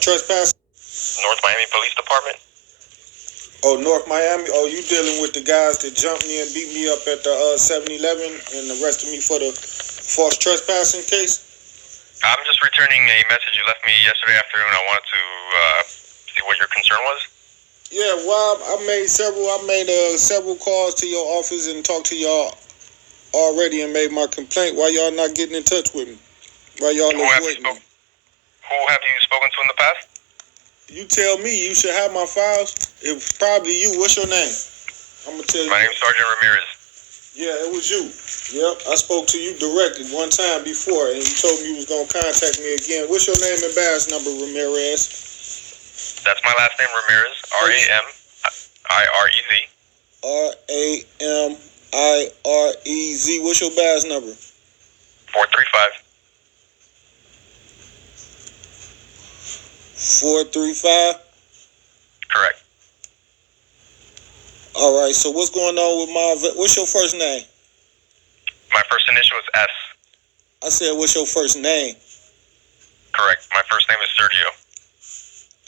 Trespass? North Miami Police Department. Oh, North Miami? Oh, you dealing with the guys that jumped me and beat me up at the 7-Eleven and arrested me for the false trespassing case? I'm just returning a message you left me yesterday afternoon. I wanted to see what your concern was. Yeah, well, I made several calls to your office and talked to y'all already and made my complaint. Why y'all not getting in touch with me? Why y'all avoiding me? Who have you spoken to in the past? You tell me. You should have my files. It's probably you. What's your name? I'm going to tell you. My name's Sergeant Ramirez. Yeah, it was you. Yep, I spoke to you directly one time before, and you told me you was going to contact me again. What's your name and badge number, Ramirez? That's my last name, Ramirez. R-A-M-I-R-E-Z. R-A-M-I-R-E-Z. What's your badge number? 435. 435? Correct. All right, so what's going on with what's your first name? My first initial is S. I said, what's your first name? Correct. My first name is Sergio.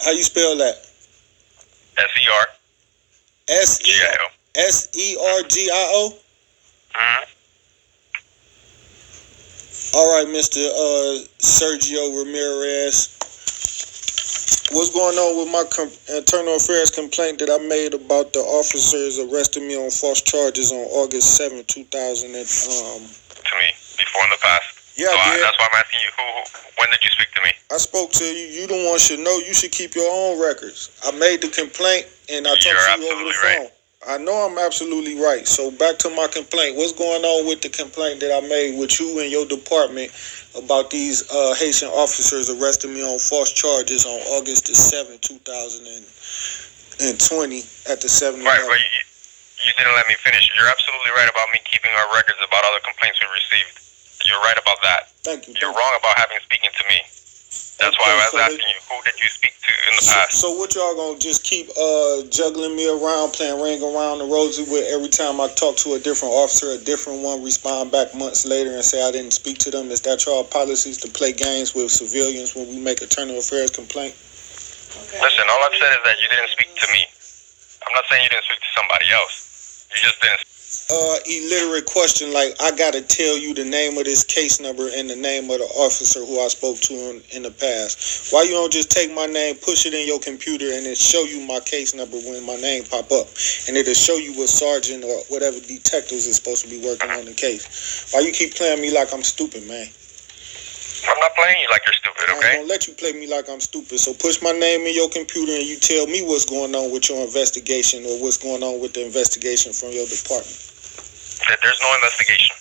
How you spell that? S-E-R. S-E-R. S-E-R-G-I-O? Mm-hmm. All right, Mr. Sergio Ramirez. What's going on with my internal affairs complaint that I made about the officers arresting me on false charges on August 7, 2000? To me, before in the past. Yeah, so that's why I'm asking you, when did you speak to me? I spoke to you. You the one should know. You should keep your own records. I made the complaint, and I talked to you over the phone. Right. I know I'm absolutely right. So back to my complaint. What's going on with the complaint that I made with you and your department about these Haitian officers arresting me on false charges on August the 7th, 2020 at the 7-Eleven? Right, but you didn't let me finish. You're absolutely right about me keeping our records about other complaints we received. You're right about that. Thank you. You're wrong about having speaking to me. That's why I was asking you, who did you speak to in the past? So what y'all gonna just keep juggling me around, playing ring around the rosy with every time I talk to a different officer, a different one respond back months later and say I didn't speak to them? Is that y'all policies to play games with civilians when we make a internal affairs complaint? Okay. Listen, all I've said is that you didn't speak to me. I'm not saying you didn't speak to somebody else. You just didn't. Illiterate question like I gotta tell you the name of this case number and the name of the officer who I spoke to in the past. Why you don't just take my name, push it in your computer, and it show you my case number when my name pop up, and it'll show you what sergeant or whatever detectives is supposed to be working on the case. Why you keep playing me like I'm stupid, man? I'm not playing you like you're stupid, okay? I don't let you play me like I'm stupid. So push my name in your computer and you tell me what's going on with your investigation or what's going on with the investigation from your department. There's no investigation.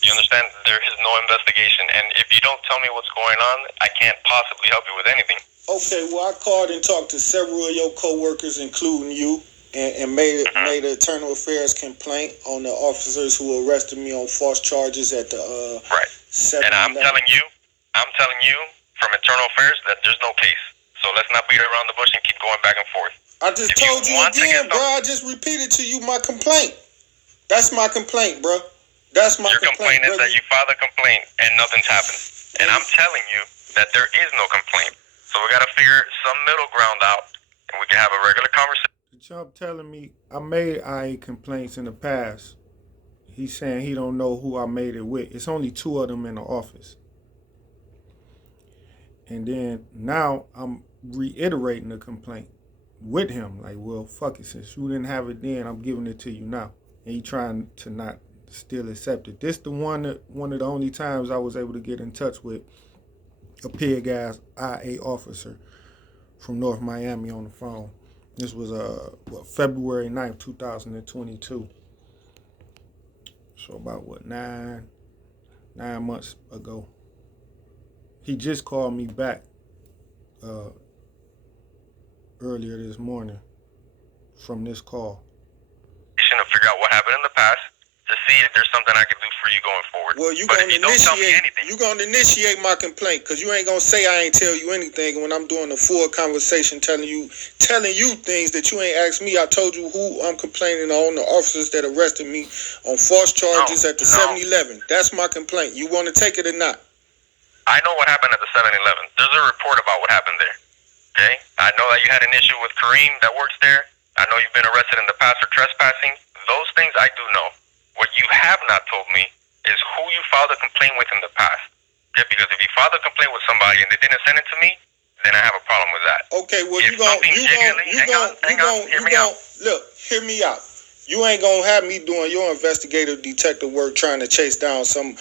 You understand? There is no investigation. And if you don't tell me what's going on, I can't possibly help you with anything. Okay, well, I called and talked to several of your co-workers, including you, and made an internal affairs complaint on the officers who arrested me on false charges at the right. 7-Eleven. And I'm telling you from internal affairs that there's no case. So let's not beat around the bush and keep going back and forth. I just told you again, bro. I just repeated to you my complaint. That's my complaint, bro. That's my complaint. Your complaint is that you filed a complaint and nothing's happened. And I'm telling you that there is no complaint. So we got to figure some middle ground out and we can have a regular conversation. The chump telling me I made IA complaints in the past. He's saying he don't know who I made it with. It's only 2 of them in the office. And then now I'm reiterating the complaint with him. Like, well, fuck it. Since you didn't have it then, I'm giving it to you now. And he trying to not still accept it. This one of the only times I was able to get in touch with a pig-ass IA officer from North Miami on the phone. This was February 9th, 2022. So about 9 months ago. He just called me back earlier this morning from this call. To figure out what happened in the past to see if there's something I can do for you going forward. Well, you gonna initiate my complaint because you ain't gonna say I ain't tell you anything when I'm doing a full conversation telling you things that you ain't asked me. I told you who I'm complaining on, the officers that arrested me on false charges at the 7-Eleven. That's my complaint. You want to take it or not? I know what happened at the 7-Eleven. There's a report about what happened there. Okay? I know that you had an issue with Kareem that works there. I know you've been arrested in the past for trespassing. Those things I do know. What you have not told me is who you filed a complaint with in the past. Okay? Because if you filed a complaint with somebody and they didn't send it to me, then I have a problem with that. Okay, well, you look, hear me out. You ain't gonna have me doing your investigative detective work trying to chase down some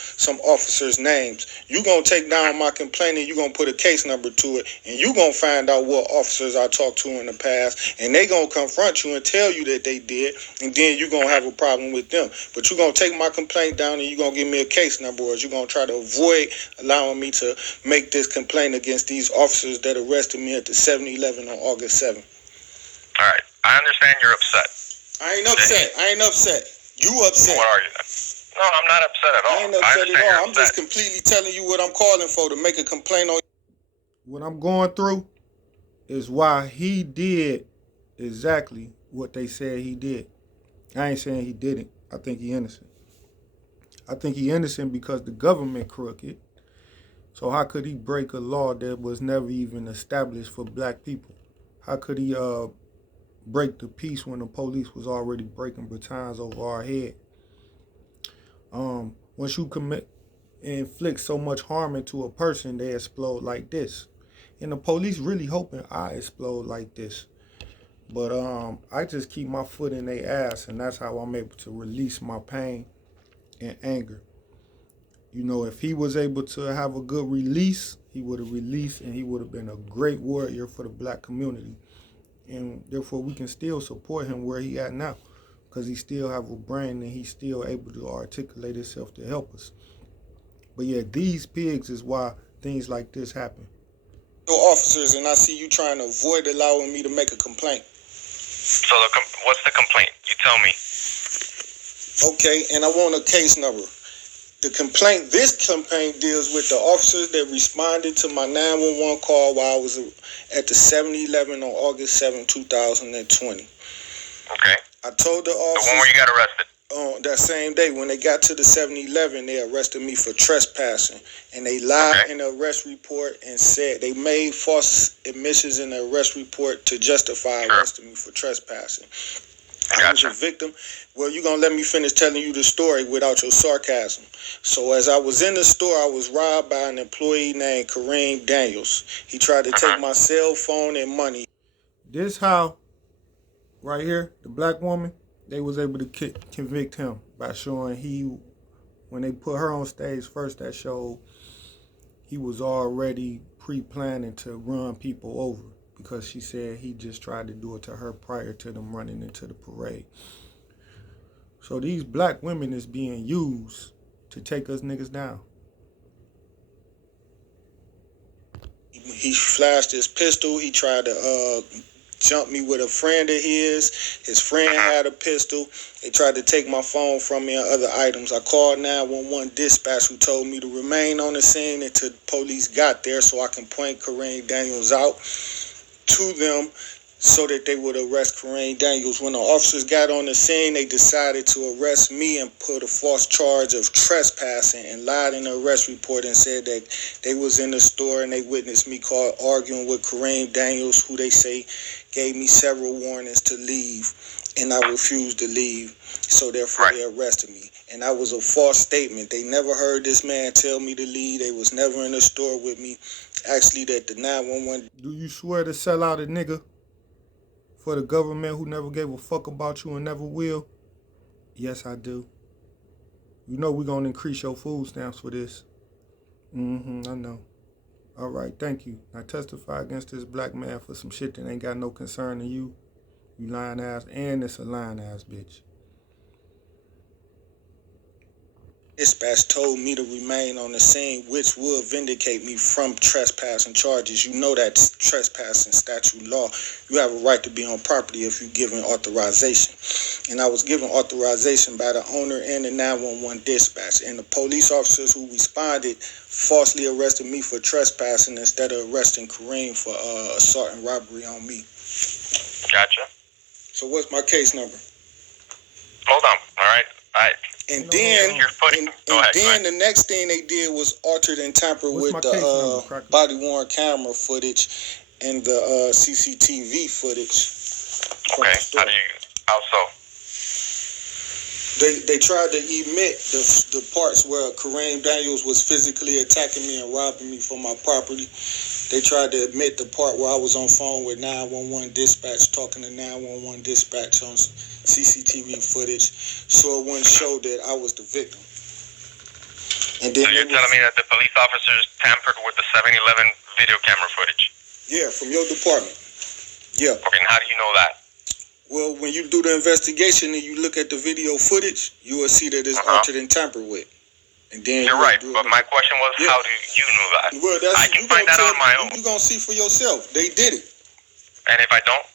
officers' names. You gonna take down my complaint and you gonna put a case number to it, and you gonna find out what officers I talked to in the past, and they gonna confront you and tell you that they did, and then you gonna have a problem with them. But you gonna take my complaint down and you gonna give me a case number, or you gonna try to avoid allowing me to make this complaint against these officers that arrested me at the 7-Eleven on August 7th. All right. I understand you're upset. I ain't upset. You upset. What are you? No, I'm not upset at all. I ain't upset at all. I'm just completely telling you what I'm calling for, to make a complaint on. What I'm going through is why he did exactly what they said he did. I ain't saying he didn't. I think he innocent. I think he innocent because the government crooked. So how could he break a law that was never even established for black people? How could he break the peace when the police was already breaking batons over our head? Once you inflict so much harm into a person, they explode like this. And the police really hoping I explode like this. But I just keep my foot in their ass, and that's how I'm able to release my pain and anger. You know, if he was able to have a good release, he would have released, and he would have been a great warrior for the black community. And therefore, we can still support him where he at now, because he still have a brain and he's still able to articulate himself to help us. But yeah, these pigs is why things like this happen. Your officers, and I see you trying to avoid allowing me to make a complaint. So what's the complaint? You tell me. Okay, and I want a case number. This complaint deals with the officers that responded to my 911 call while I was at the 7-Eleven on August 7, 2020. Okay. I told the officers... The one where you got arrested? That same day, when they got to the 7-Eleven, they arrested me for trespassing. And they lied in the arrest report and said they made false admissions in the arrest report to justify arresting me for trespassing. I was a victim. Well, you're going to let me finish telling you the story without your sarcasm. So as I was in the store, I was robbed by an employee named Kareem Daniels. He tried to take my cell phone and money. This how, right here, the black woman, they was able to convict him by showing when they put her on stage first, that showed he was already pre-planning to run people over, because she said he just tried to do it to her prior to them running into the parade. So these black women is being used to take us niggas down. He flashed his pistol. He tried to jump me with a friend of his. His friend had a pistol. They tried to take my phone from me and other items. I called 911 dispatch, who told me to remain on the scene until police got there so I can point Kareem Daniels out to them so that they would arrest Kareem Daniels. When the officers got on the scene, they decided to arrest me and put a false charge of trespassing and lied in the arrest report and said that they was in the store and they witnessed me arguing with Kareem Daniels, who they say gave me several warnings to leave, and I refused to leave, so therefore they arrested me. And that was a false statement. They never heard this man tell me to leave. They was never in the store with me. Actually, that the 911... Do you swear to sell out a nigga for the government who never gave a fuck about you and never will? Yes, I do. You know we're going to increase your food stamps for this. I know. All right, thank you. Now testify against this black man for some shit that ain't got no concern to you. You lying ass, and it's a lying ass bitch. Dispatch told me to remain on the scene, which would vindicate me from trespassing charges. You know that's trespassing statute law. You have a right to be on property if you're given authorization. And I was given authorization by the owner and the 911 dispatch. And the police officers who responded falsely arrested me for trespassing instead of arresting Kareem for assault and robbery on me. Gotcha. So what's my case number? Hold on, all right? And then, Your footing. Go ahead. the next thing they did was altered and tampered What's with my the case number, body worn camera footage and the CCTV footage. From Okay. the store. How so? They tried to omit the parts where Kareem Daniels was physically attacking me and robbing me from my property. They tried to admit the part where I was on phone with 911 dispatch, talking to 911 dispatch on CCTV footage, so it wouldn't show that I was the victim. And then So you're telling me that the police officers tampered with the 7-Eleven video camera footage? Yeah, from your department. Yeah. Okay, and how do you know that? Well, when you do the investigation and you look at the video footage, you will see that it's altered and tampered with. And then you're right, but my question was, how do you know that? Well, I can find that on my own. You're going to see for yourself. They did it. And if I don't?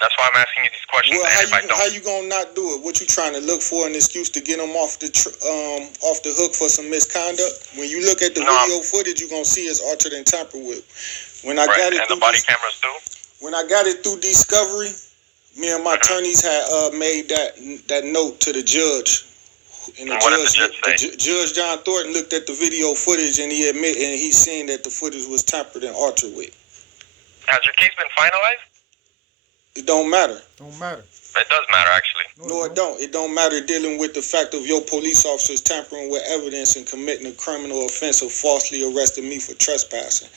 That's why I'm asking you these questions. Well, and if I don't? how you going to not do it? What you trying to look for an excuse to get them off the hook for some misconduct? When you look at the video footage, you're going to see it's altered and tampered with. When I got it and the body cameras too? When I got it through discovery, me and my attorneys had made that note to the judge. And the what did the judge say? Judge John Thornton looked at the video footage and he seen that the footage was tampered and altered with. Has your case been finalized? It don't matter. Don't matter. It does matter, actually. No, it don't. It don't matter dealing with the fact of your police officers tampering with evidence and committing a criminal offense of falsely arresting me for trespassing.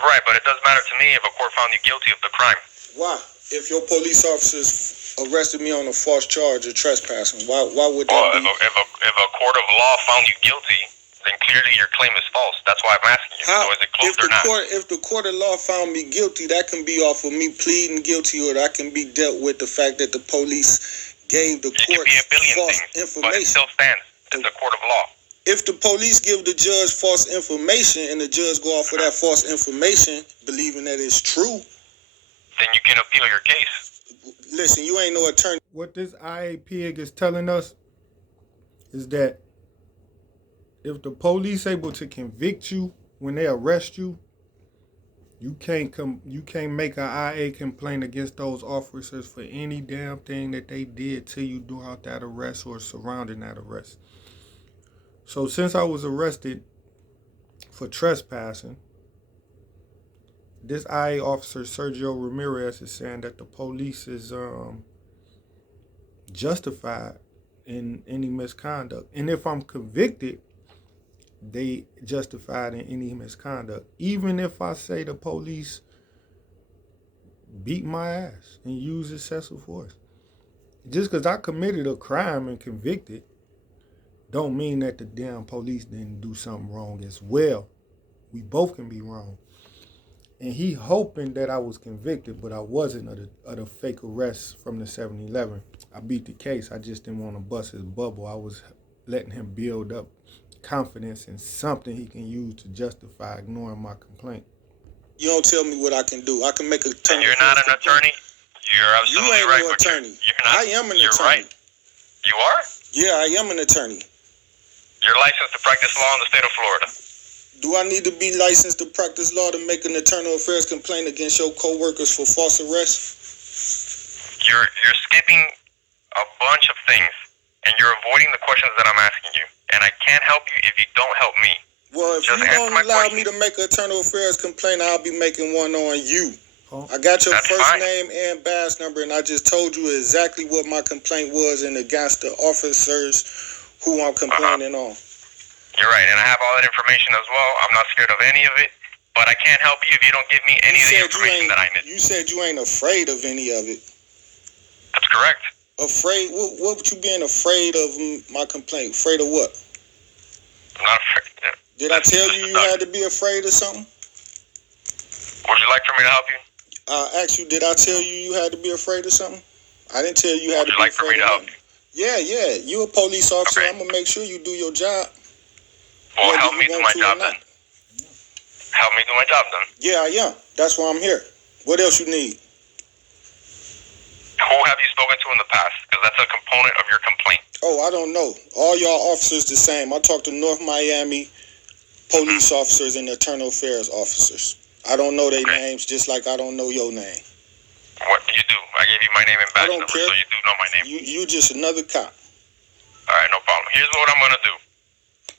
Right, but it does matter to me if a court found you guilty of the crime. Why? If your police officers arrested me on a false charge of trespassing, why would that be? If a court of law found you guilty, then clearly your claim is false. That's why I'm asking you. So is it closed or not? If the court of law found me guilty, that can be off of me pleading guilty, or that can be dealt with the fact that the police gave the court false information. But it still stands. It's a court of law. If the police give the judge false information and the judge go off of that false information, believing that it's true, then you can appeal your case. Listen, you ain't no attorney. What this IAPIG is telling us is that if the police able to convict you when they arrest you, you can't make an IA complaint against those officers for any damn thing that they did to you throughout that arrest or surrounding that arrest. So since I was arrested for trespassing, this IA officer, Sergio Ramirez, is saying that the police is justified in any misconduct. And if I'm convicted, they justified in any misconduct. Even if I say the police beat my ass and use excessive force. Just because I committed a crime and convicted, don't mean that the damn police didn't do something wrong as well. We both can be wrong. And he hoping that I was convicted, but I wasn't of the fake arrest from the 7-Eleven. I beat the case. I just didn't want to bust his bubble. I was letting him build up confidence in something he can use to justify ignoring my complaint. You don't tell me what I can do. I can make a attorney. You're not an attorney? You're absolutely right. You ain't no attorney. You're not. I am an attorney. You're right. You are? Yeah, I am an attorney. You're licensed to practice law in the state of Florida. Do I need to be licensed to practice law to make an internal affairs complaint against your co-workers for false arrest? You're skipping a bunch of things, and you're avoiding the questions that I'm asking you. And I can't help you if you don't help me. Well, if you don't allow me to make an internal affairs complaint, I'll be making one on you. Huh? I got your first name and badge number, and I just told you exactly what my complaint was and against the officers who I'm complaining on. You're right, and I have all that information as well. I'm not scared of any of it, but I can't help you if you don't give me any of the information that I need. You said you ain't afraid of any of it. That's correct. Afraid? What would you being afraid of my complaint? Afraid of what? I'm not afraid. Did I tell you had to be afraid of something? Would you like for me to help you? I asked you, did I tell you had to be afraid of something? I didn't tell you had to be afraid of something. Would you like for me to help you? Yeah. You a police officer. Okay. I'm going to make sure you do your job. Well, help me do my job then. Help me do my job then. Yeah, I am. That's why I'm here. What else you need? Who have you spoken to in the past? Because that's a component of your complaint. Oh, I don't know. All y'all officers the same. I talked to North Miami police officers and internal affairs officers. I don't know their names, just like I don't know your name. What do you do? I gave you my name and badge number, care. so you do know my name. You just another cop. All right, no problem. Here's what I'm gonna do.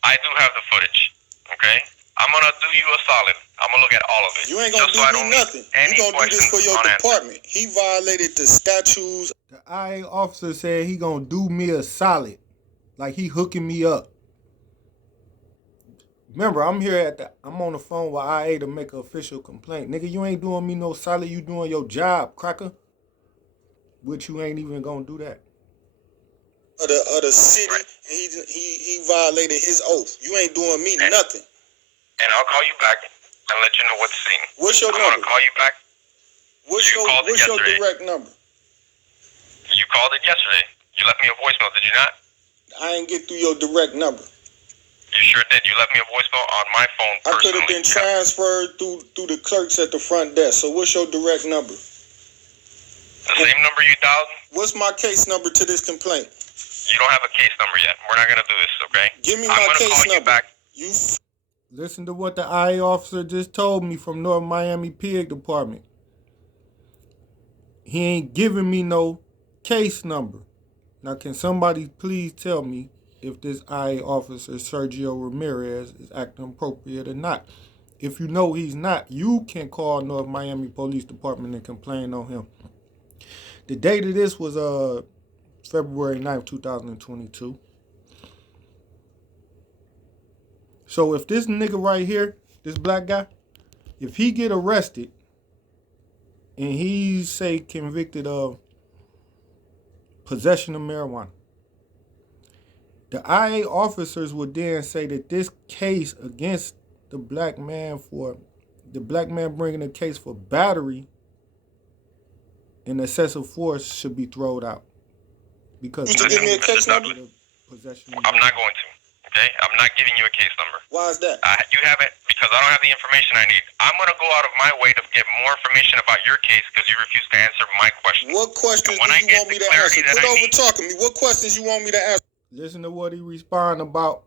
I do have the footage. Okay. I'm gonna do you a solid. I'm gonna look at all of it. You ain't gonna do me nothing. You gonna do this for your department. He violated the statutes. The IA officer said he gonna do me a solid. Like he hooking me up. Remember, I'm on the phone with IA to make an official complaint. Nigga, you ain't doing me no solid. You doing your job, cracker. Which you ain't even gonna do that. Of the city, right. And he violated his oath. You ain't doing me nothing. And I'll call you back and let you know what's seen. What's your number? I'm gonna call you back. What's your direct number? You called it yesterday. You left me a voicemail, did you not? I ain't get through your direct number. You sure did. You left me a voicemail on my phone personally. I could have been transferred through the clerks at the front desk. So what's your direct number? The same number you dialed? What's my case number to this complaint? You don't have a case number yet. We're not gonna do this, okay? Give me my case number. Back. Listen to what the IA officer just told me from North Miami Pig Department. He ain't giving me no case number. Now, can somebody please tell me if this IA officer, Sergio Ramirez, is acting appropriate or not? If you know he's not, you can call North Miami Police Department and complain on him. The date of this was February 9th, 2022. So if this nigga right here, this black guy, if he get arrested and he's, say, convicted of possession of marijuana, the IA officers would then say that this case against the black man bringing a case for battery and excessive force should be thrown out. Because you give me a case number? I'm not going to. Okay? I'm not giving you a case number. Why is that? You haven't, because I don't have the information I need. I'm going to go out of my way to get more information about your case because you refuse to answer my questions. What questions do you want me to answer? Quit over talking me. What questions you want me to answer? Listen to what he respond about.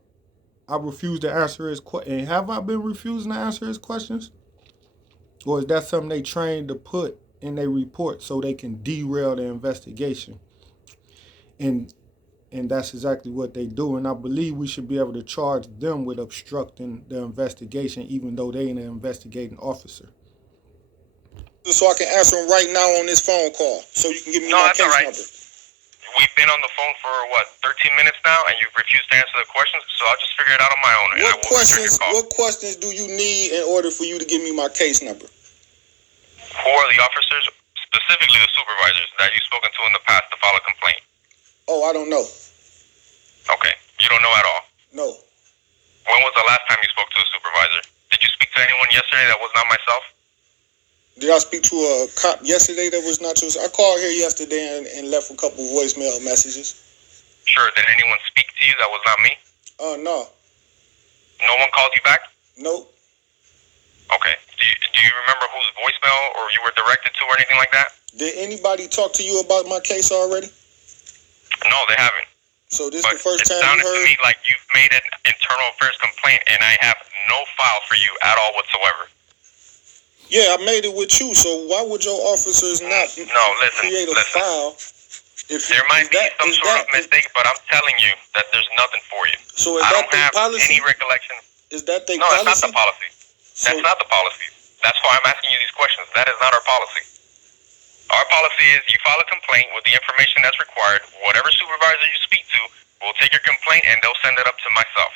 I refuse to answer his questions. And have I been refusing to answer his questions? Or is that something they trained to put in their report so they can derail the investigation? And that's exactly what they do. And I believe we should be able to charge them with obstructing the investigation, even though they ain't an investigating officer. So I can answer them right now on this phone call, so you can give me my case number. We've been on the phone for, 13 minutes now, and you've refused to answer the questions, so I'll just figure it out on my own. What questions do you need in order for you to give me my case number? Who are the officers, specifically the supervisors, that you've spoken to in the past to file a complaint? Oh, I don't know. Okay. You don't know at all? No. When was the last time you spoke to a supervisor? Did you speak to anyone yesterday that was not myself? Did I speak to a cop yesterday that was not you? I called here yesterday and left a couple voicemail messages. Sure. Did anyone speak to you that was not me? No. No one called you back? Nope. Okay. Do you remember whose voicemail or you were directed to or anything like that? Did anybody talk to you about my case already? No, they haven't. So this is the first time you heard? It sounded to me like you've made an internal affairs complaint, and I have no file for you at all whatsoever. Yeah, I made it with you, so why would your officers not create a file? There might be some sort of mistake, but I'm telling you that there's nothing for you. So is I that don't have policy? Any recollection. Is that their policy? No, that's not the policy. That's not the policy. That's why I'm asking you these questions. That is not our policy. Our policy is you file a complaint with the information that's required. Whatever supervisor you speak to will take your complaint and they'll send it up to myself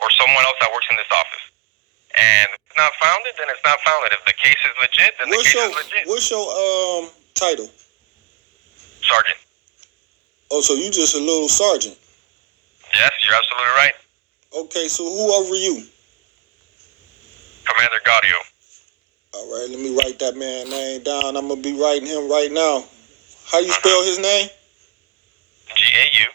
or someone else that works in this office. And if it's not founded, then it's not founded. If the case is legit, then the case is legit. What's your title? Sergeant. Oh, so you just a little sergeant? Yes, you're absolutely right. Okay, so who over you? Commander Gaudio. All right, let me write that man's name down. I'm going to be writing him right now. How you spell his name? Gaudio.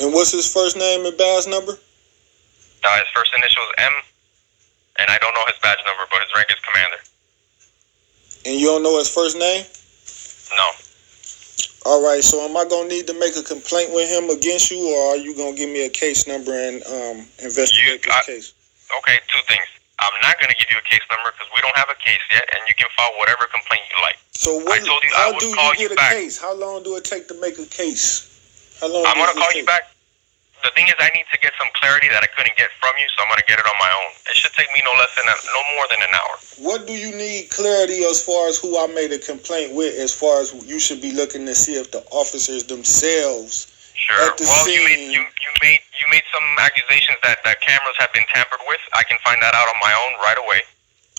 And what's his first name and badge number? His first initial is M, and I don't know his badge number, but his rank is Commander. And you don't know his first name? No. All right, so am I going to need to make a complaint with him against you, or are you going to give me a case number and investigate this case? Okay, two things. I'm not going to give you a case number because we don't have a case yet, and you can file whatever complaint you like. So I told you I would call you back. Case? How long do it take to make a case? How long? I'm going to call you back. The thing is, I need to get some clarity that I couldn't get from you, so I'm going to get it on my own. It should take me no more than an hour. What do you need clarity as far as who I made a complaint with? As far as you should be looking to see if the officers themselves. Sure. Well, you made some accusations that cameras have been tampered with. I can find that out on my own right away.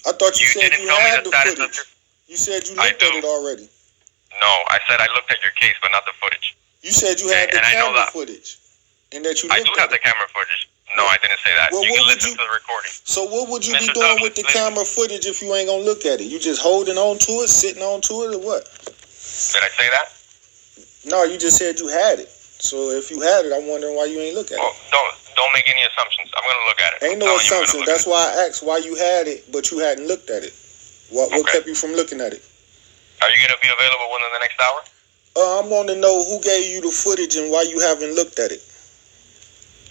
I thought you said didn't you tell me had the the status footage. of You said you looked at it already. No, I said I looked at your case, but not the footage. You said you had the camera footage, and that you looked I do have the camera footage. No, I didn't say that. Well, you can listen to the recording. So what would you be doing with the camera footage if you ain't gonna look at it? You just holding on to it, sitting on to it, or what? Did I say that? No, you just said you had it. So if you had it, I'm wondering why you ain't look at it. Don't make any assumptions. I'm gonna look at it. Ain't no assumption. That's why I asked why you had it, but you hadn't looked at it. What kept you from looking at it? Are you gonna be available within the next hour? I'm wanting to know who gave you the footage and why you haven't looked at it.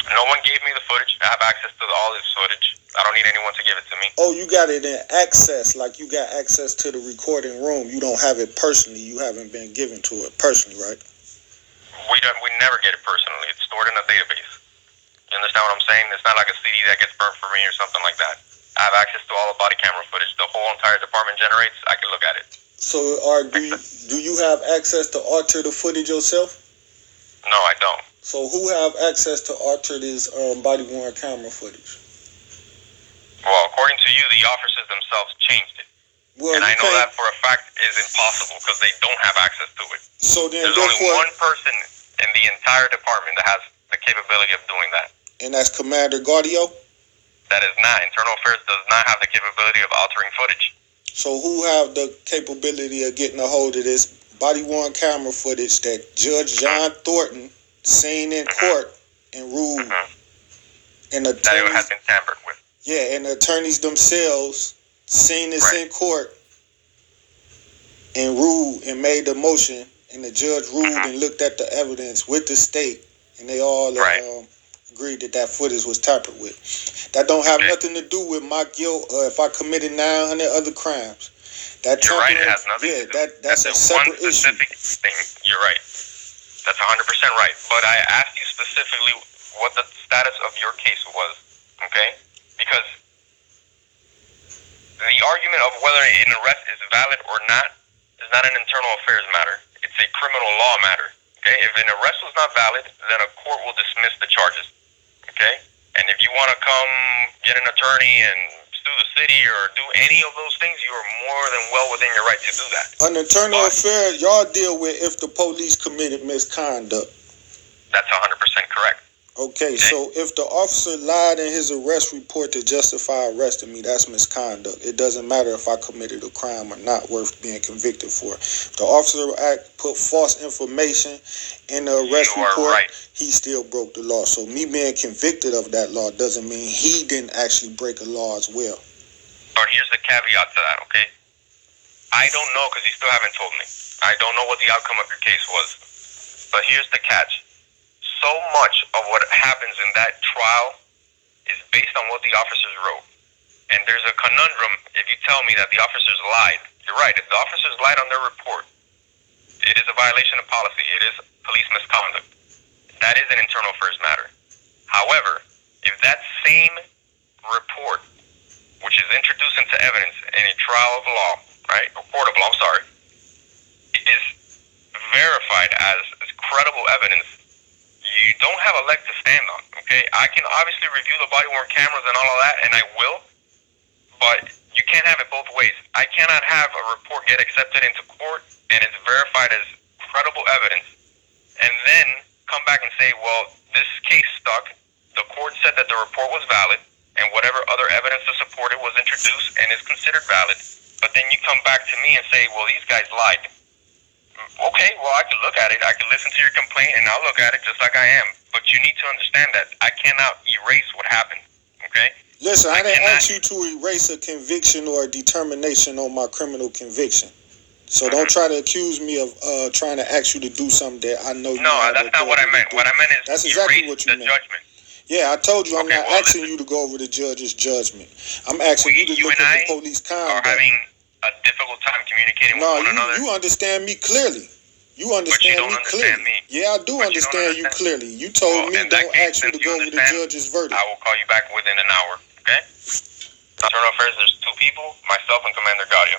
No one gave me the footage. I have access to all this footage. I don't need anyone to give it to me. Oh, you got it in access, like you got access to the recording room. You don't have it personally. You haven't been given to it personally, right? We never get it personally. It's stored in a database. You understand what I'm saying? It's not like a CD that gets burnt for me or something like that. I have access to all the body camera footage. The whole entire department generates. I can look at it. So, do you have access to alter the footage yourself? No, I don't. So, who have access to alter this body-worn camera footage? Well, according to you, the officers themselves changed it. Well, and I know that for a fact is impossible because they don't have access to it. So then, there's only one person in the entire department that has the capability of doing that. And that's Commander Gaudio? That is not. Internal Affairs does not have the capability of altering footage. So who have the capability of getting a hold of this body-worn camera footage that Judge John Thornton seen in court and ruled? And that it has been tampered with. Yeah, and the attorneys themselves seen this in court and ruled and made the motion, and the judge ruled and looked at the evidence with the state, and they all agreed that footage was tampered with. That don't have nothing to do with my guilt or if I committed 900 other crimes. You're right, it has nothing to do. That's a separate one specific thing. You're right. That's 100% right. But I asked you specifically what the status of your case was, okay? Because the argument of whether an arrest is valid or not is not an internal affairs matter. It's a criminal law matter, okay? If an arrest was not valid, then a court will dismiss the charges, okay? And if you want to come get an attorney and sue the city or do any of those things, you are more than well within your right to do that. An internal affair, y'all deal with if the police committed misconduct. That's 100% correct. Okay, so if the officer lied in his arrest report to justify arresting me, that's misconduct. It doesn't matter if I committed a crime or not worth being convicted for. If the officer put false information in the arrest report, he still broke the law. So me being convicted of that law doesn't mean he didn't actually break a law as well. But here's the caveat to that, okay? I don't know because you still haven't told me. I don't know what the outcome of your case was. But here's the catch. So much of what happens in that trial is based on what the officers wrote. And there's a conundrum if you tell me that the officers lied. You're right. If the officers lied on their report, it is a violation of policy. It is police misconduct. That is an internal affairs matter. However, if that same report, which is introduced into evidence in a trial of law, right, or court of law, I'm sorry, is verified as credible evidence, you don't have a leg to stand on, okay? I can obviously review the body-worn cameras and all of that, and I will, but you can't have it both ways. I cannot have a report get accepted into court, and it's verified as credible evidence, and then come back and say, well, this case stuck, the court said that the report was valid, and whatever other evidence to support it was introduced and is considered valid, but then you come back to me and say, well, these guys lied. Okay, well, I can look at it. I can listen to your complaint, and I'll look at it just like I am. But you need to understand that I cannot erase what happened, okay? Listen, I didn't ask you to erase a conviction or a determination on my criminal conviction. So don't try to accuse me of trying to ask you to do something that I know you No, that's not what I meant. What I meant is that's exactly what you meant. Judgment. Yeah, I told you I'm Okay, not well, asking you to go over the judge's judgment. I'm asking you to you look and at I the police are conduct. having a difficult time communicating No, with one another. you understand me clearly. You But you understand don't me understand clearly. me. Yeah, I do But you don't understand you understand. clearly. You told Well, me in that don't case, ask you to since you go over the understand, judge's verdict. I will call you back within an hour, okay? Internal Affairs, there's 2 people, myself and Commander Gaudio.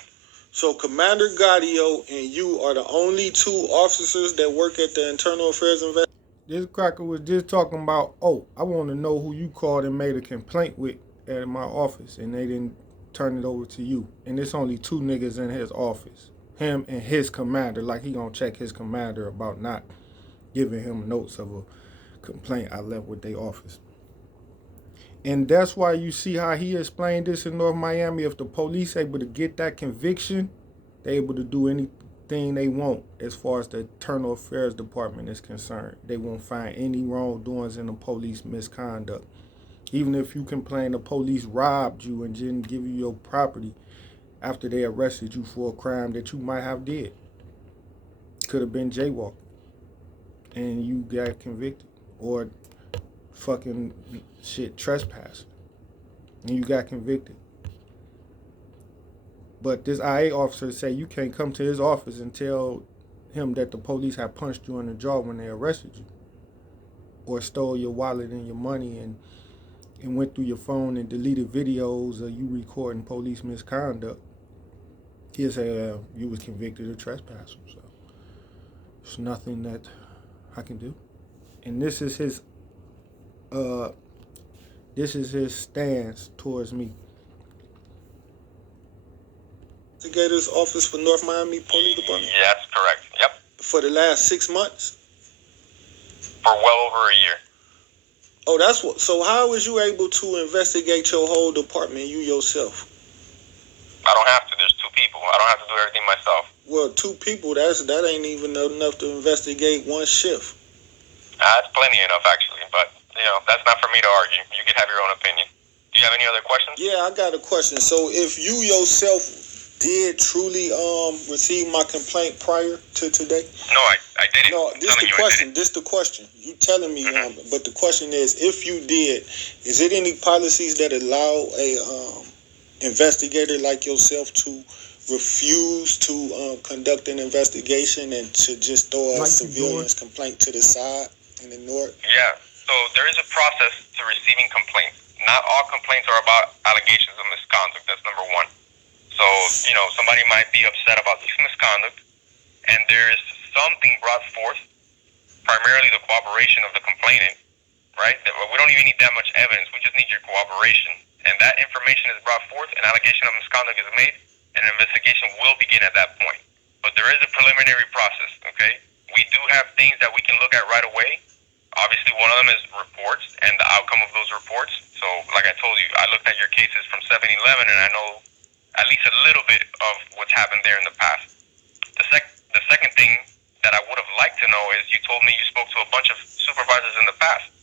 So Commander Gaudio and you are the only 2 officers that work at the Internal Affairs Investigation? This cracker was just talking about, oh, I want to know who you called and made a complaint with at my office, and they didn't turn it over to you. And it's only 2 niggas in his office, him and his commander. Like he gonna check his commander about not giving him notes of a complaint I left with their office. And that's why you see how he explained this in North Miami. If the police able to get that conviction, they able to do anything they want as far as the Internal Affairs Department is concerned. They won't find any wrongdoings in the police misconduct. Even if you complain the police robbed you and didn't give you your property after they arrested you for a crime that you might have did. Could have been jaywalking and you got convicted. Or fucking shit, trespassing and you got convicted. But this IA officer say you can't come to his office and tell him that the police have punched you in the jaw when they arrested you, or stole your wallet and your money and went through your phone and deleted videos of you recording police misconduct. He'll say you was convicted of trespassing. So there's nothing that I can do. And this is his stance towards me. Investigator's office for North Miami Police Department? Yes, correct. Yep. For the last 6 months? For well over a year. Oh, that's what. So how was you able to investigate your whole department, you yourself? I don't have to. There's 2 people. I don't have to do everything myself. Well, 2 people, that ain't even enough to investigate 1 shift. That's plenty enough, actually. But, that's not for me to argue. You can have your own opinion. Do you have any other questions? Yeah, I got a question. So if you yourself did truly receive my complaint prior to today? No, I didn't. No, this the question. This the question. You telling me, but the question is, if you did, is it any policies that allow a investigator like yourself to refuse to conduct an investigation and to just throw a civilian's complaint to the side and ignore it? Yeah. So there is a process to receiving complaints. Not all complaints are about allegations of misconduct. That's number 1. So, somebody might be upset about this misconduct, and there's something brought forth, primarily the cooperation of the complainant, right? We don't even need that much evidence. We just need your cooperation. And that information is brought forth, an allegation of misconduct is made, and an investigation will begin at that point. But there is a preliminary process, okay? We do have things that we can look at right away. Obviously, one of them is reports and the outcome of those reports. So, like I told you, I looked at your cases from 7-11, and I know at least a little bit of what's happened there in the past. The second thing that I would have liked to know is you told me you spoke to a bunch of supervisors in the past.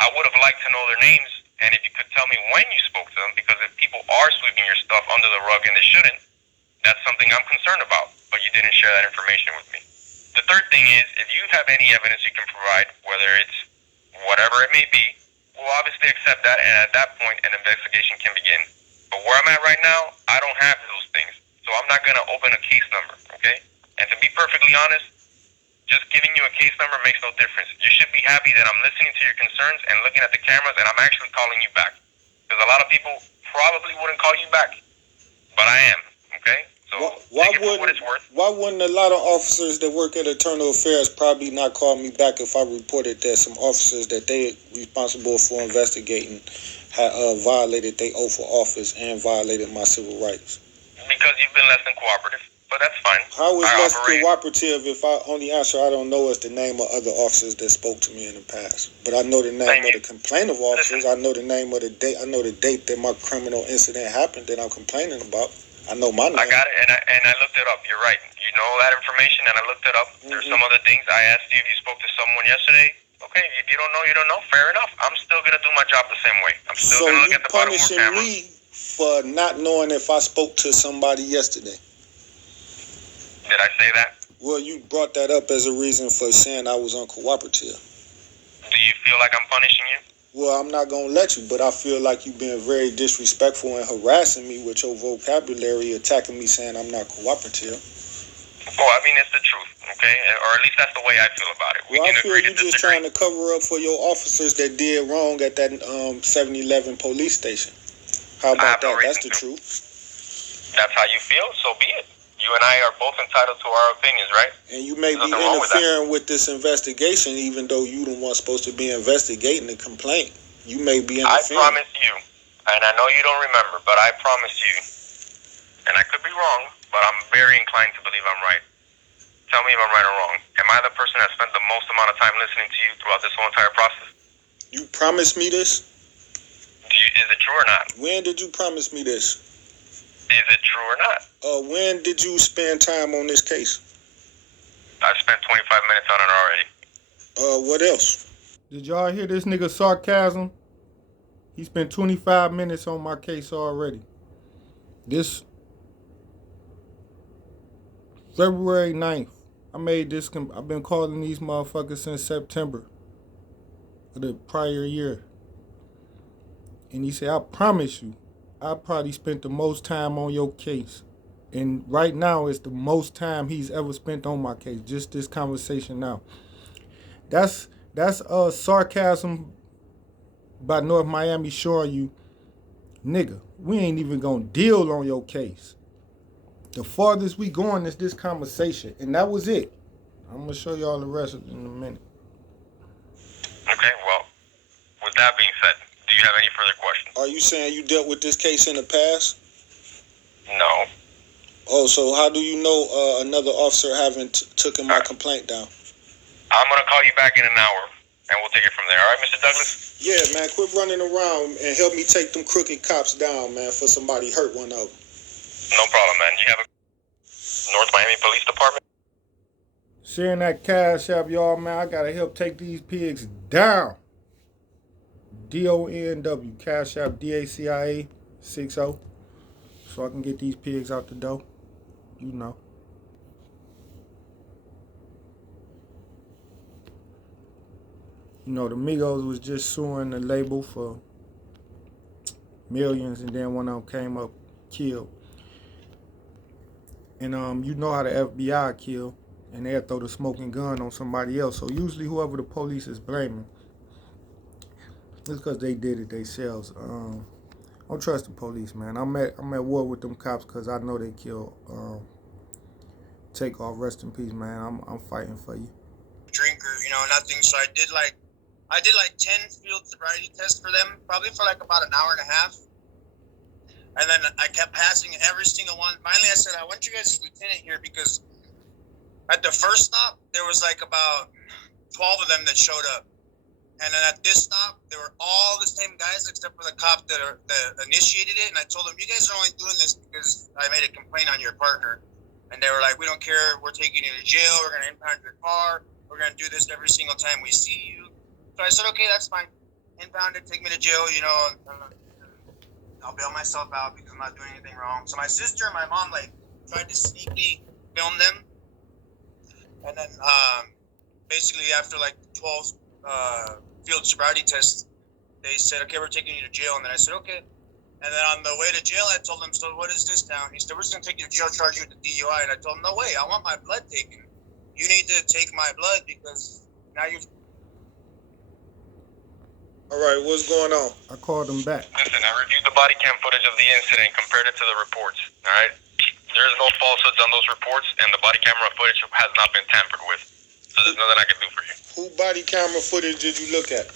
I would have liked to know their names, and if you could tell me when you spoke to them, because if people are sweeping your stuff under the rug and they shouldn't, that's something I'm concerned about, but you didn't share that information with me. The third thing is, if you have any evidence you can provide, whether it's whatever it may be, we'll obviously accept that, and at that point, an investigation can begin. But where I'm at right now, I don't have those things. So I'm not going to open a case number, okay? And to be perfectly honest, just giving you a case number makes no difference. You should be happy that I'm listening to your concerns and looking at the cameras, and I'm actually calling you back. Because a lot of people probably wouldn't call you back. But I am, okay? So take it for what it's worth. Why wouldn't a lot of officers that work at Internal Affairs probably not call me back if I reported that some officers that they responsible for investigating violated their oath of office and violated my civil rights? Because you've been less than cooperative, but that's fine. How is less cooperative if I only answer I don't know is the name of other officers that spoke to me in the past? But I know the name of the complaint of officers. I know the name of the date. I know the date that my criminal incident happened that I'm complaining about. I know my name. I got it, and I looked it up. You're right. You know that information, and I looked it up. There's some other things. I asked you if you spoke to someone yesterday. Okay, if you don't know, you don't know. Fair enough. I'm still going to do my job the same way. I'm still going to look at the bottom of the camera. So you punishing me for not knowing if I spoke to somebody yesterday? Did I say that? Well, you brought that up as a reason for saying I was uncooperative. Do you feel like I'm punishing you? Well, I'm not gonna let you, but I feel like you've been very disrespectful and harassing me with your vocabulary, attacking me, saying I'm not cooperative. Well, I mean, it's the truth, okay? Or at least that's the way I feel about it. We Well, I can feel agree to you're just disagree. trying to cover up for your officers that did wrong at that 7-Eleven police station. How I about have no that? That's reason the to. truth. That's how you feel, so be it. You and I are both entitled to our opinions, right? And you may There's be nothing wrong with that. interfering with this investigation, even though you the one supposed to be investigating the complaint. You may be I interfering. promise you, and I know you don't remember, but I promise you, and I could be wrong, but I'm very inclined to believe I'm right. Tell me if I'm right or wrong. Am I the person that spent the most amount of time listening to you throughout this whole entire process? You promised me this? Is it true or not? When did you promise me this? Is it true or not? When did you spend time on this case? I've spent 25 minutes on it already. What else? Did y'all hear this nigga sarcasm? He spent 25 minutes on my case already. This February 9th, I made this. I've been calling these motherfuckers since September of the prior year. And he said, I promise you, I probably spent the most time on your case. And right now, it's the most time he's ever spent on my case. Just this conversation now. That's sarcasm by North Miami showing you, nigga, we ain't even gonna deal on your case. The farthest we going is this conversation. And that was it. I'm gonna show y'all the rest in a minute. Okay, well, with that being said, do you have any further questions? Are you saying you dealt with this case in the past? No. Oh, so how do you know another officer haven't taken my complaint down? I'm going to call you back in an hour, and we'll take it from there. All right, Mr. Douglas? Yeah, man, quit running around and help me take them crooked cops down, man, for somebody hurt one of them. No problem, man. You have a North Miami Police Department? Sharing that cash app, y'all, man. I gotta help take these pigs down. DONW, cash app, DACIA 60. So I can get these pigs out the door. You know. You know, the Migos was just suing the label for millions, and then one of them came up killed. And you know how the FBI kill, and they'll throw the smoking gun on somebody else. So usually whoever the police is blaming, it's because they did it themselves. I don't trust the police, man. I'm at war with them cops because I know they killed Takeoff. Rest in peace, man. I'm fighting for you. Drinker, nothing. So I did like 10 field sobriety tests for them, probably for like about an hour and a half. And then I kept passing every single one. Finally, I said, I want you guys to lieutenant here because at the first stop, there was like about 12 of them that showed up. And then at this stop, they were all the same guys except for the cop that initiated it. And I told them, you guys are only doing this because I made a complaint on your partner. And they were like, we don't care. We're taking you to jail. We're going to impound your car. We're going to do this every single time we see you. So I said, okay, that's fine. Impound it, take me to jail, I'll bail myself out because I'm not doing anything wrong. So my sister and my mom, tried to sneakily film them. And then basically after, 12 field sobriety tests, they said, okay, we're taking you to jail. And then I said, okay. And then on the way to jail, I told them, so what is this town? He said, we're just going to take you to jail, charge you with the DUI. And I told him, no way, I want my blood taken. You need to take my blood because now you've... All right, what's going on? I called them back. Listen, I reviewed the body cam footage of the incident and compared it to the reports, all right? There's no falsehoods on those reports, and the body camera footage has not been tampered with. So there's nothing I can do for you. Who body camera footage did you look at?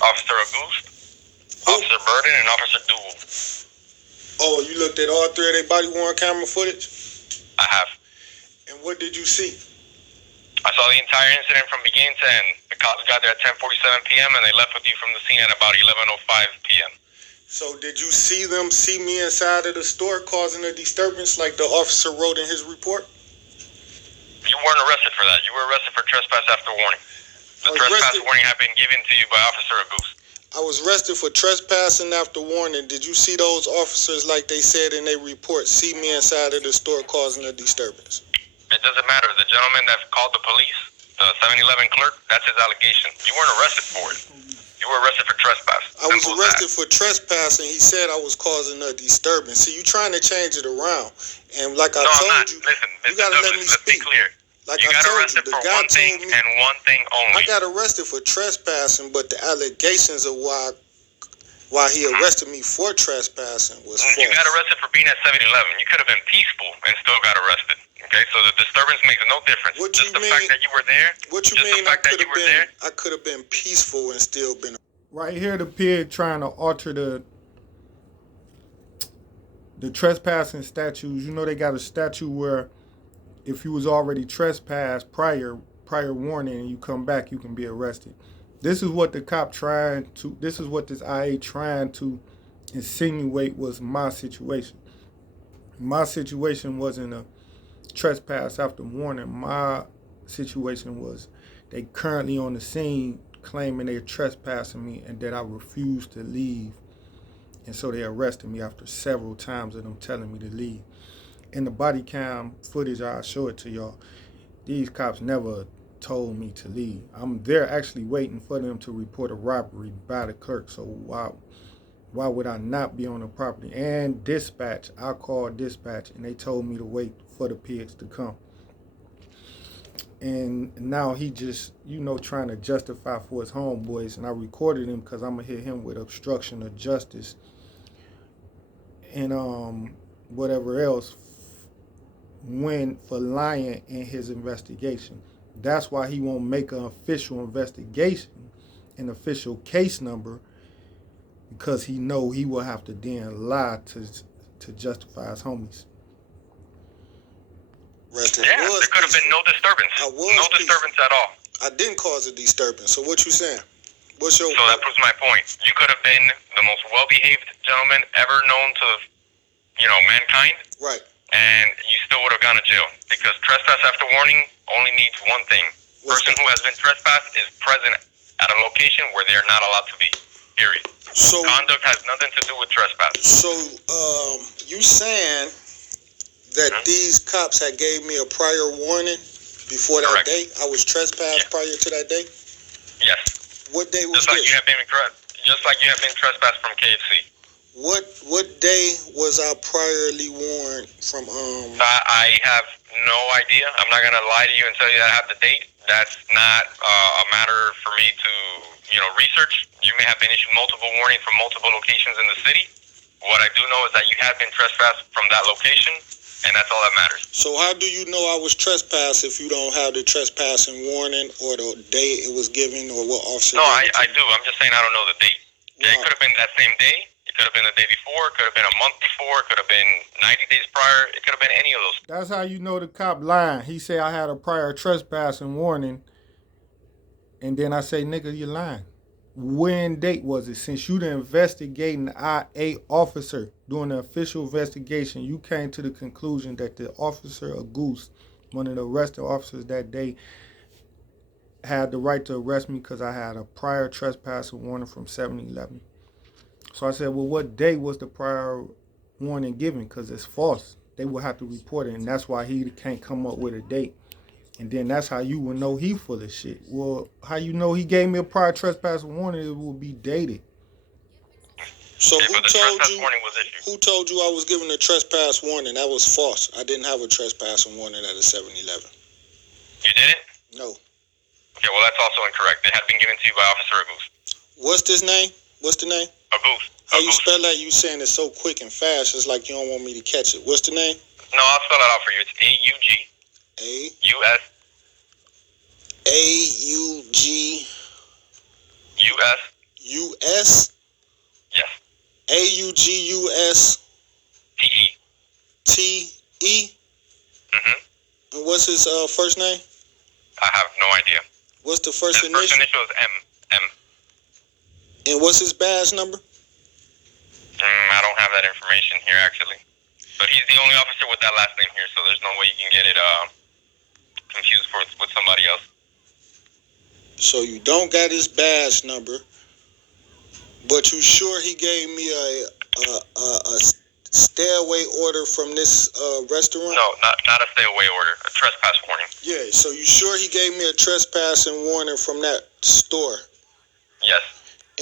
Officer Auguste, Officer Burden, and Officer Duel. Oh, you looked at all three of their body-worn camera footage? I have. And what did you see? I saw the entire incident from beginning to end. The cops got there at 10:47 p.m. and they left with you from the scene at about 11:05 p.m. So did you see them see me inside of the store causing a disturbance like the officer wrote in his report? You weren't arrested for that. You were arrested for trespass after warning. The trespass warning had been given to you by Officer Auguste. I was arrested for trespassing after warning. Did you see those officers, like they said in their report, see me inside of the store causing a disturbance? It doesn't matter. The gentleman that called the police, the 7-Eleven clerk, that's his allegation. You weren't arrested for it. You were arrested for trespass. I was arrested for trespassing. He said I was causing a disturbance. See, you trying to change it around. And like I told you, listen, you got to let me let's speak. be clear. Like you I got told arrested you, for one thing and one thing only. I got arrested for trespassing, but the allegations of why he arrested me for trespassing was false. You got arrested for being at 7-Eleven. You could have been peaceful and still got arrested. Okay, so the disturbance makes no difference. What just you the mean, fact that you were there. What you just mean? The fact that you were there. I could have been peaceful and still been. Right here, the pig trying to alter the trespassing statutes. You know they got a statute where if you was already trespassed prior warning and you come back, you can be arrested. This is what the cop this is what this IA trying to insinuate was my situation. My situation wasn't a trespass after warning. My situation was they currently on the scene claiming they're trespassing me and that I refused to leave. And so they arrested me after several times of them telling me to leave. In the body cam footage, I'll show it to y'all. These cops never told me to leave. I'm there actually waiting for them to report a robbery by the clerk. So why would I not be on the property? And dispatch, I called dispatch and they told me to wait for the pigs to come. And now he just, trying to justify for his homeboys. And I recorded him because I'm going to hit him with obstruction of justice and whatever else for lying in his investigation. That's why he won't make an official investigation, an official case number, because he know he will have to then lie to justify his homies. Yeah, there could have been no disturbance. No disturbance at all. I didn't cause a disturbance. So what you saying? So that proves my point. You could have been the most well-behaved gentleman ever known to, mankind. Right. And you still would have gone to jail because trespass after warning only needs one thing. Person who has been trespassed is present at a location where they are not allowed to be. Period. So conduct has nothing to do with trespass. So you saying that these cops had gave me a prior warning before that Correct. day? I was trespassed prior to that day? Yes. What day was just like this? Just like you have been trespassed from KFC. What day was I priorly warned from I have no idea. I'm not gonna lie to you and tell you that I have the date. That's not a matter for me to research. You may have been issued multiple warnings from multiple locations in the city. What I do know is that you have been trespassed from that location, and that's all that matters. So how do you know I was trespassed if you don't have the trespassing warning or the day it was given or what officer? No, I do. I'm just saying I don't know the date. Wow. It could have been that same day. It could have been the day before. It could have been a month before. It could have been 90 days prior. It could have been any of those. That's how you know the cop lying. He said I had a prior trespassing warning, and then I say, nigga, you're lying. When date was it? Since you the investigating IA officer doing the official investigation, you came to the conclusion that the officer, a goose, one of the arrested officers that day, had the right to arrest me because I had a prior trespassing warning from 7-Eleven. So I said, well, what day was the prior warning given? Because it's false. They will have to report it, and that's why he can't come up with a date. And then that's how you will know he full of shit. Well, how you know he gave me a prior trespass warning? It will be dated. So who told you I was given a trespass warning? That was false. I didn't have a trespassing warning at a 7-Eleven. You didn't? No. Okay, well, that's also incorrect. It had been given to you by Officer Agus. What's his name? What's the name? Agus. How you spell that? You saying it so quick and fast. It's like you don't want me to catch it. What's the name? No, I'll spell it out for you. It's A-U-G. U-S. A-U-G. U-S. U-S? Yes. A-U-G-U-S. T-E. T-E? Mm-hmm. And what's his first name? I have no idea. What's the first initial? initial? First initial is M. M. And what's his badge number? I don't have that information here, actually. But he's the only officer with that last name here, so there's no way you can get it confused with somebody else. So you don't got his badge number, but you sure he gave me a stay away order from this restaurant? No, not a stay away order, a trespass warning. Yeah, so you sure he gave me a trespassing warning from that store? Yes.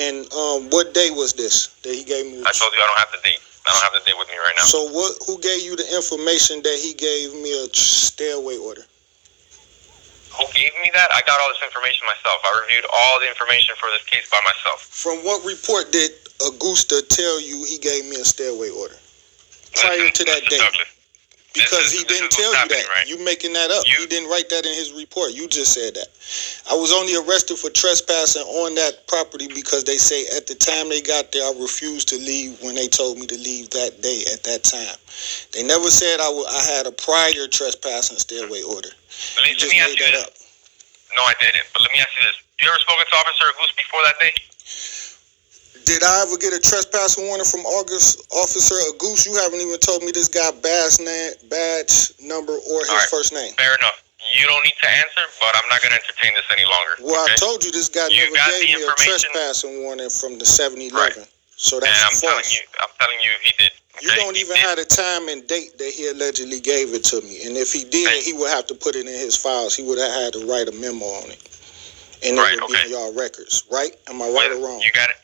And what day was this that he gave me? I told you I don't have the date. I don't have the date with me right now. So who gave you the information that he gave me a stay away order? Who gave me that? I got all this information myself. I reviewed all the information for this case by myself. From what report did Augusta tell you he gave me a stay away order prior to that date? Douglas, because he didn't tell you that. Right? You making that up. He didn't write that in his report. You just said that. I was only arrested for trespassing on that property because they say at the time they got there, I refused to leave when they told me to leave that day at that time. They never said I had a prior trespassing stay away order. Let me ask you this. No, I didn't. But let me ask you this. You ever spoken to Officer Goose before that day? Did I ever get a trespassing warning from Officer Goose? You haven't even told me this guy badge number or his first name. Fair enough. You don't need to answer, but I'm not going to entertain this any longer. Well, okay? I told you this guy never gave me a trespassing warning from the 7-11. Right. So that's false. I'm telling you he did. Okay? You don't even have the time and date that he allegedly gave it to me. And if he did, he would have to put it in his files. He would have had to write a memo on it. And it would be in y'all records, right? Am I right or wrong? You got it.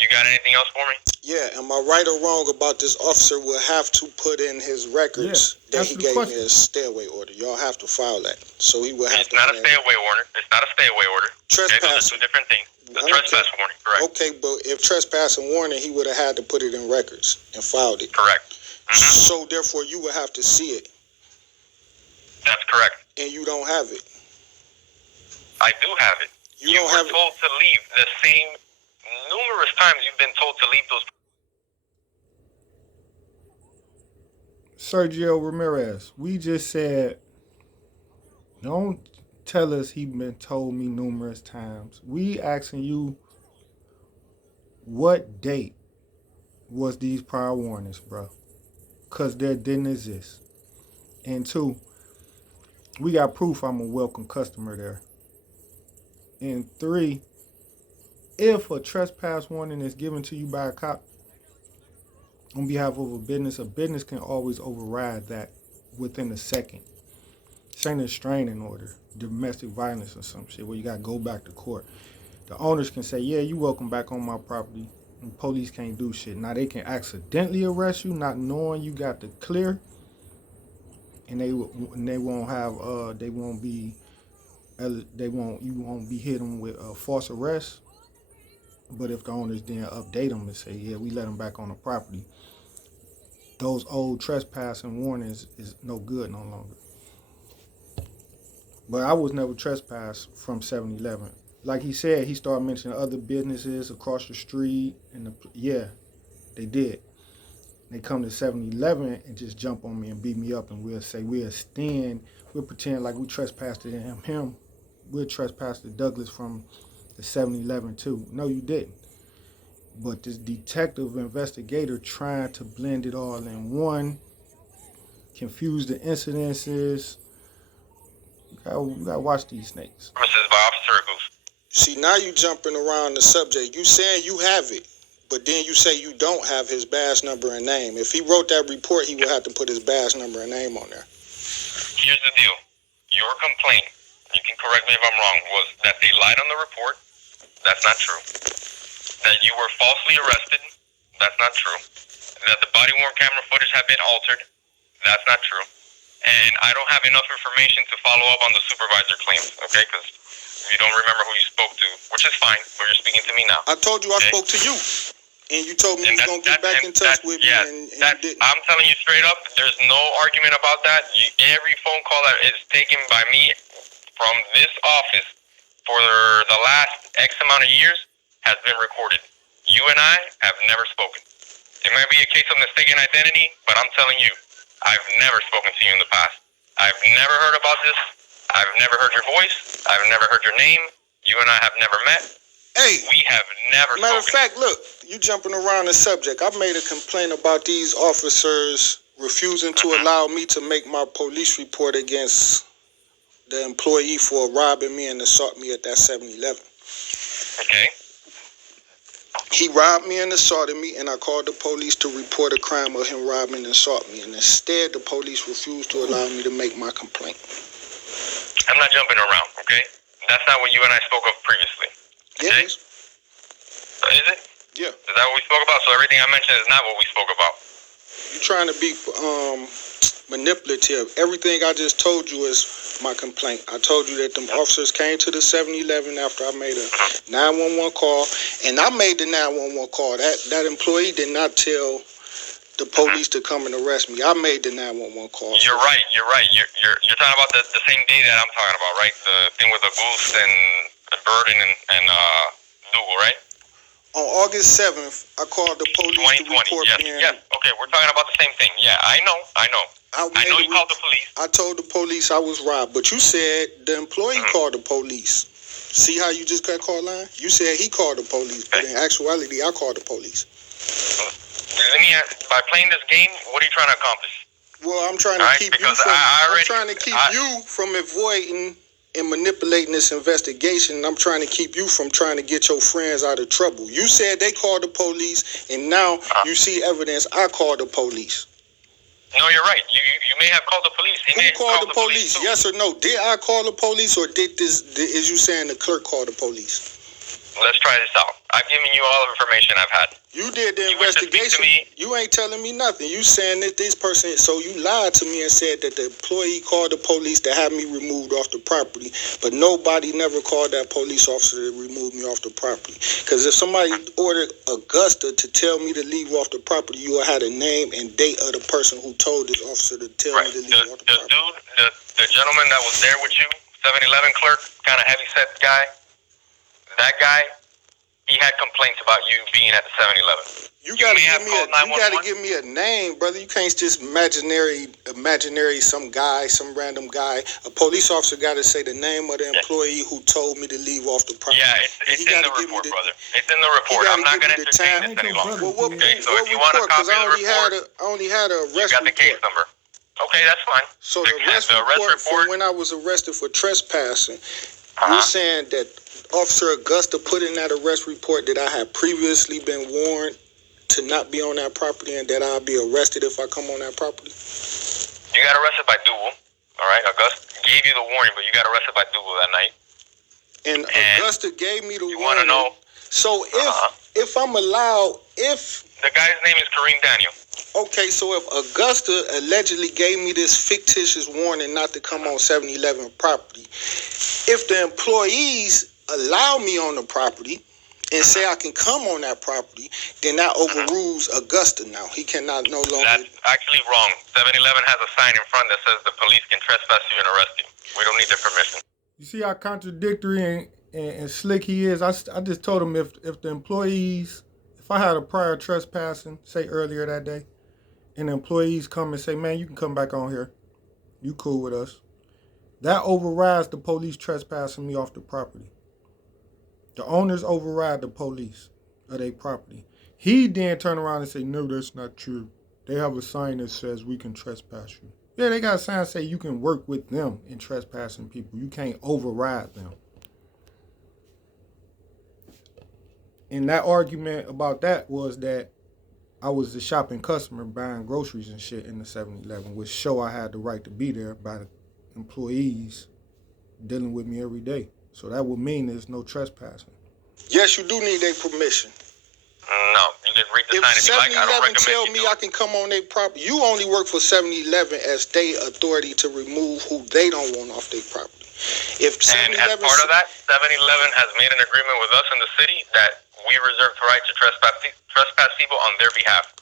You got anything else for me? Yeah, am I right or wrong about this officer will have to put in his records that he gave me a stay away order? Y'all have to file that. So he will have to. It's not a stay away order. It's not a stay away order. Trespassing. Okay, those are two different things. The trespass warning, correct. Okay, but if trespassing warning, he would have had to put it in records and filed it. Correct. Mm-hmm. So therefore, you would have to see it. That's correct. And you don't have it. I do have it. You don't have it. You were told to leave the same. Numerous times you've been told to leave those. Sergio Ramirez, we just said, don't tell us he been told me numerous times. We asking you, what date was these prior warnings, bro? Because they didn't exist. And 2, we got proof I'm a welcome customer there. And 3, if a trespass warning is given to you by a cop on behalf of a business can always override that within a second. This ain't a restraining order, domestic violence or some shit where you got to go back to court. The owners can say, yeah, you welcome back on my property. And police can't do shit. Now they can accidentally arrest you, not knowing you got the clear. And you won't be hitting with a false arrest. But if the owners then update them and say, yeah, we let them back on the property, those old trespassing warnings is no good no longer. But I was never trespassed from 7-11. Like he said, he started mentioning other businesses across the street. They did. They come to 7-11 and just jump on me and beat me up, and we'll pretend like we trespassed him. We'll trespass to Douglas from the 7-11 too. No, you didn't. But this detective investigator trying to blend it all in one, confuse the incidences. You gotta watch these snakes. Promises by Officer Goose. See, now you jumping around the subject. You saying you have it, but then you say you don't have his badge number and name. If he wrote that report, he would have to put his badge number and name on there. Here's the deal. Your complaint, you can correct me if I'm wrong, was that they lied on the report. That's not true. That you were falsely arrested. That's not true. That the body-worn camera footage had been altered. That's not true. And I don't have enough information to follow up on the supervisor claims, okay? Because you don't remember who you spoke to, which is fine, but you're speaking to me now. I told you I spoke to you. And you told me you was going to get back in touch with me, and you didn't. I'm telling you straight up, there's no argument about that. Every phone call that is taken by me from this office for the last X amount of years has been recorded. You and I have never spoken. It might be a case of mistaken identity, but I'm telling you, I've never spoken to you in the past. I've never heard about this. I've never heard your voice. I've never heard your name. You and I have never met. Hey, we have never matter spoken. of fact, look, you jumping around the subject. I made a complaint about these officers refusing to allow me to make my police report against the employee for robbing me and assaulting me at that 7-11. Okay. He robbed me and assaulted me, and I called the police to report a crime of him robbing and assaulting me. And instead, the police refused to allow me to make my complaint. I'm not jumping around, okay? That's not what you and I spoke of previously. Okay? Yes. Is it? Yeah. Is that what we spoke about? So everything I mentioned is not what we spoke about. You're trying to be manipulative. Everything I just told you is my complaint. I told you that them officers came to the 7-Eleven after I made a 911 call, and I made the 911 call. That employee did not tell the police to come and arrest me. I made the 911 call. You're right. You're talking about the same day that I'm talking about, right? The thing with the goose and Burden and Dougal, right? On August 7th, I called the police to 2020. report Yes. Okay, we're talking about the same thing. Yeah, I know. I know you called the police. I told the police I was robbed, but you said the employee called the police. See how you just got called line? You said he called the police, but in actuality, I called the police. Let me ask, by playing this game, what are you trying to accomplish? Well, I'm trying to keep you from. I'm trying to keep you from avoiding and manipulating this investigation. I'm trying to keep you from trying to get your friends out of trouble. You said they called the police, and now you see evidence I called the police. No, you're right. You may have called the police. Who called the police? Yes or no? Did I call the police, or is you saying the clerk called the police? Let's try this out. I've given you all the information I've had. You did the investigation. You ain't telling me nothing. You saying that this person, so you lied to me and said that the employee called the police to have me removed off the property, but nobody never called that police officer to remove me off the property. Because if somebody ordered Augusta to tell me to leave off the property, you would have the name and date of the person who told this officer to tell me to leave off the property. The gentleman that was there with you, 7-Eleven clerk, kind of heavy-set guy, that guy, he had complaints about you being at the 7-Eleven. You gotta give me a name, brother. You can't just imaginary some random guy. A police officer gotta say the name of the employee who told me to leave off the property. Yeah, it's in the report, brother. It's in the report. I'm not gonna entertain this any longer. Okay, so if you want a copy of the report, I only had a arrest report. You got the case number. Okay, that's fine. So the arrest report for when I was arrested for trespassing, you're saying that Officer Augusta put in that arrest report that I had previously been warned to not be on that property and that I'll be arrested if I come on that property? You got arrested by Dougal, all right? Augusta gave you the warning, but you got arrested by Dougal that night. And Augusta gave me the warning. You want to know? So if I'm allowed, the guy's name is Kareem Daniel. Okay, so if Augusta allegedly gave me this fictitious warning not to come on 7-Eleven property, if the employees allow me on the property and say I can come on that property, then that overrules Augusta now. He cannot no longer... That's actually wrong. 7-Eleven has a sign in front that says the police can trespass you and arrest you. We don't need their permission. You see how contradictory and slick he is? I just told him if the employees... If I had a prior trespassing, say earlier that day, and the employees come and say, man, you can come back on here. You cool with us. That overrides the police trespassing me off the property. The owners override the police of their property. He then turn around and say, no, that's not true. They have a sign that says we can trespass you. Yeah, they got a sign that say you can work with them in trespassing people. You can't override them. And that argument about that was that I was the shopping customer buying groceries and shit in the 7-Eleven, which show I had the right to be there by the employees dealing with me every day. So that would mean there's no trespassing. Yes, you do need their permission. No, you can read the sign if you like. I don't recommend tell me I can come on their property. You only work for 7-Eleven as their authority to remove who they don't want off their property. And as part of that, 7-Eleven has made an agreement with us in the city that we reserve the right to trespass people on their behalf.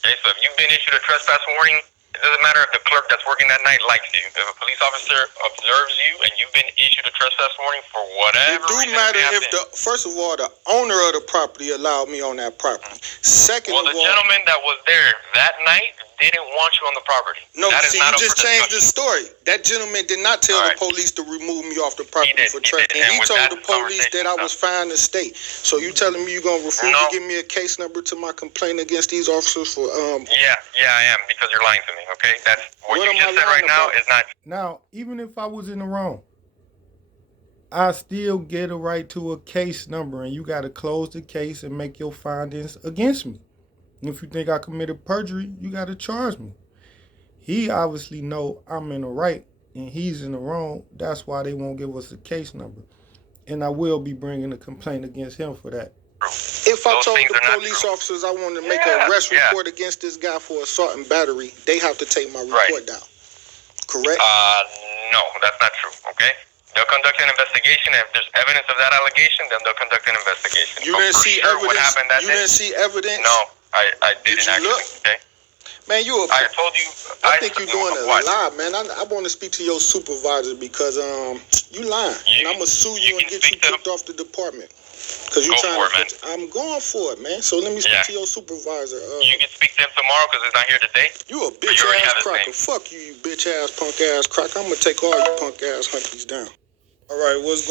Okay, so if you've been issued a trespass warning, it doesn't matter if the clerk that's working that night likes you. If a police officer observes you and you've been issued a trespass warning for whatever reason, it do matter if first of all, the owner of the property allowed me on that property. Second of all, the gentleman that was there that night didn't want you on the property. No, see, you just changed the story. That gentleman did not tell the police to remove me off the property for trespassing. He told the police that I was fine to stay. So you telling me you're going to refuse to give me a case number to my complaint against these officers for... Yeah, I am, because you're lying to me, okay? That's what you just said right now is not... Now, even if I was in the wrong, I still get a right to a case number, and you got to close the case and make your findings against me. If you think I committed perjury, you got to charge me. He obviously know I'm in the right and he's in the wrong. That's why they won't give us a case number. And I will be bringing a complaint against him for that. If I Those told things the are not police true. officers I wanted to make Yeah, an arrest yeah. report against this guy for assault and battery, they have to take my Right. report down. Correct? No, that's not true. Okay. They'll conduct an investigation. If there's evidence of that allegation, then they'll conduct an investigation. You But didn't for see sure evidence. What happened that You day? didn't see evidence. No, I didn't you actually. look? Okay. Man, you a I told you. I think you're doing a what? lie, man. I want to speak to your supervisor because you lying, and I'm gonna sue you and can get you speak to kicked off the department. Cause you Go trying for to. it, I'm going for it, man. So let me speak Yeah. to your supervisor. You can speak to him tomorrow because he's not here today. You a you bitch already ass have his cracker. name. Fuck you, you bitch ass punk ass cracker. I'm gonna take all you punk ass hunkies down. All right, what's going